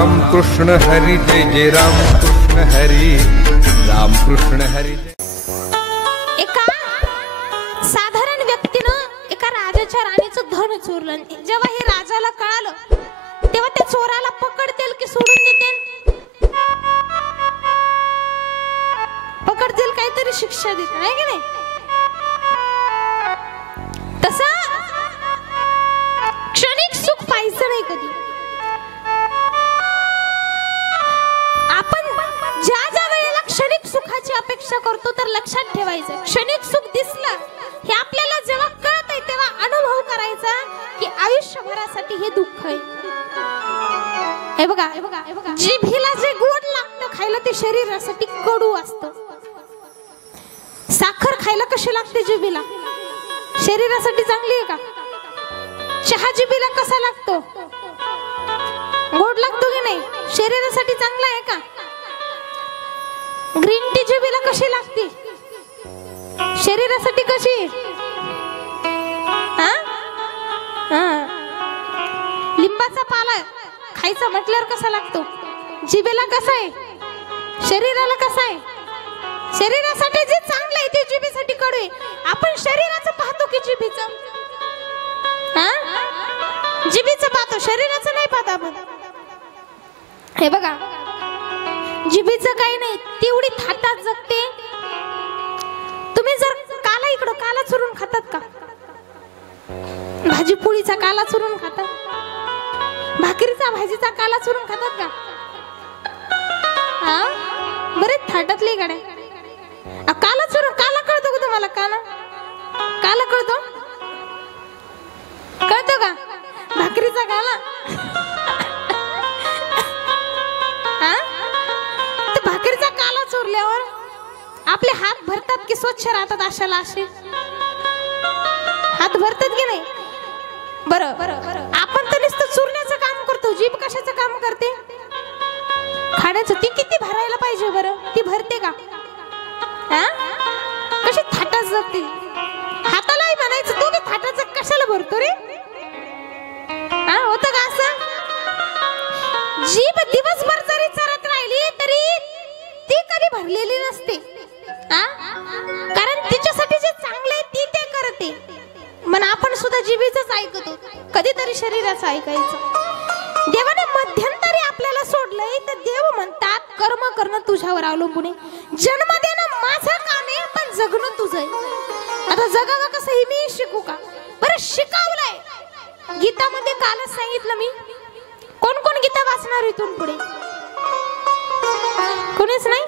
राम कृष्ण हरी जय जय राम कृष्ण हरी राम कृष्ण हरी जय। एका साधारण व्यक्तीनं एका राजाच्या राणीचं धन चोरलं। जेव्हा हे राजाला कळालं तेव्हा त्या चोराला पकडतील की सोडून देतील? पकडतील, काहीतरी शिक्षा देतील, नाही की नाही? तसं क्षणिक सुख पाहिजे नाही कधी। आपण ज्या ज्या वेळेला क्षणिक सुखाची अपेक्षा करतो तर लक्षात ठेवायचं, क्षणिक सुख दिसलं हे आपल्याला जेव्हा कळत आहे तेव्हा अनुभव करायचा की आयुष्यभरासाठी हे दुःख आहे। हे बघा, जिभेला जे गोड लागतं खायला ते शरीरासाठी कडू असतं। साखर खायला कशी लागते जिभेला? शरीरासाठी चांगली आहे का? चहा जिभेला कसा लागतो? गोड लागतो की नाही? शरीरासाठी चांगला आहे का? ग्रीन टी जिभेला कशी लागते? शरीरासाठी कशी? लिंबाचा पाला खायचा म्हटल्यावर कसा लागतो? जिभेला कसा आहे? शरीराला कसा आहे? शरीरासाठी जे चांगलं आहे ते जिभेसाठी कडू आहे। आपण शरीराचं पाहतो की जिभेचं? जिभेचं पाहतो, शरीराचं नाही पाहत आपण। हे बघा, जिभेचं काही नाही, तेवढी थाटात जगते। तुम्ही जर काला चुरून खातात का? भाजी पोळीचा काला चुरून खातात? भाकरीचा भाजीचा काला चुरून खातात का? बरेच थाटातले गाड्या। काला चुरून, काला कळतो का तुम्हाला? काला कळतो? कळतो का भाकरीचा काला? तर भाकरीचा काला चोरल्यावर आपले हात भरतात की स्वच्छ राहतात? अशाला असे हात भरतात की नाही? बरं, आपण तर नुसतं चुरण्याचं काम करतो, जीभ कशाचं काम करते? खाण्याचं। ती किती भरायला पाहिजे बरं? ती भरते का? कशी थाटाच जगते? हातालाही म्हणायचं तू बी थाटाचं कशाला भरतो रे? होतं का असं? जीभ दिवसभर जरी चरत राहिली तरी ती कधी भरलेली नसते, कारण तिच्यासाठी जे चांगले आहे ती ते करते। मन आपण सुद्धा जीभेचंच ऐकतो, कधीतरी शरीराचं ऐकायचं। देवाने मध्यंतरी आपल्याला सोडलंय तर देव म्हणतात कर्म करणं तुझ्यावर अवलंबून आहे। जन्म देणं माझं काम आहे पण जगणं तुझं आहे। आता जगावं कसं हे मी शिकू का? बरं, शिकवलंय गीतामध्ये, कालच सांगितलं मी। कोण कोण गीता वाचणार इथून पुढे? कोणीच नाही?